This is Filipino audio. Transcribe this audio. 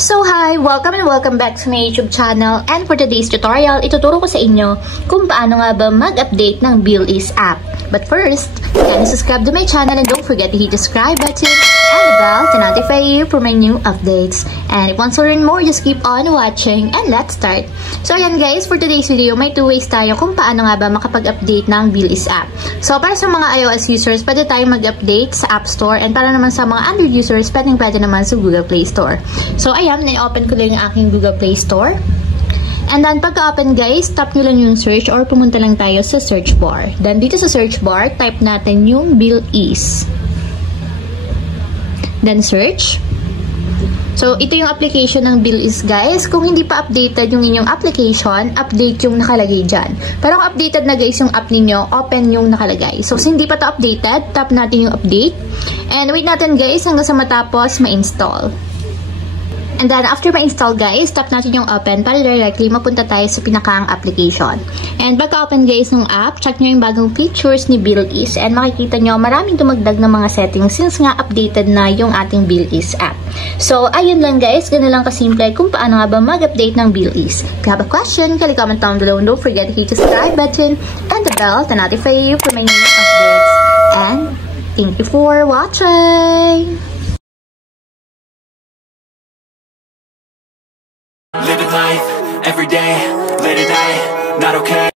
So hi! Welcome and welcome back to my YouTube channel, and for today's tutorial, ituturo ko sa inyo kung paano nga ba mag-update ng BillEase app. But first, kindly subscribe to my channel and don't forget to hit the subscribe button and the bell to notify you for my new updates. And if you want to learn more, just keep on watching and let's start. So ayan guys, for today's video, may two ways tayo kung paano nga ba makapag-update ng BillEase app. So para sa mga iOS users, pwede tayong mag-update sa App Store, and para naman sa mga Android users, pwede naman sa Google Play Store. So ayan, na-open ko lang yung aking Google Play Store. And then, pagka-open guys, tap nyo lang yung search or pumunta lang tayo sa search bar. Then, dito sa search bar, type natin yung BillEase. Then, search. So, ito yung application ng BillEase guys. Kung hindi pa updated yung inyong application, update yung nakalagay dyan. Pero kung updated na guys yung app ninyo, open yung nakalagay. So, hindi pa to updated, tap natin yung update. And wait natin guys hanggang sa matapos ma-install. And then, after ma-install guys, tap natin yung open para directly mapunta tayo sa pinakaang application. And pagka-open guys ng app, check nyo yung bagong features ni BillEase, and makikita nyo maraming dumagdag na mga settings since nga updated na yung ating BillEase app. So, ayun lang guys, ganun lang kasimple kung paano nga ba mag-update ng BillEase. If you have a question, kindly comment down below, and don't forget to hit the subscribe button and the bell to notify you for my new updates. And thank you for watching! Living life, every day, late at night, not okay.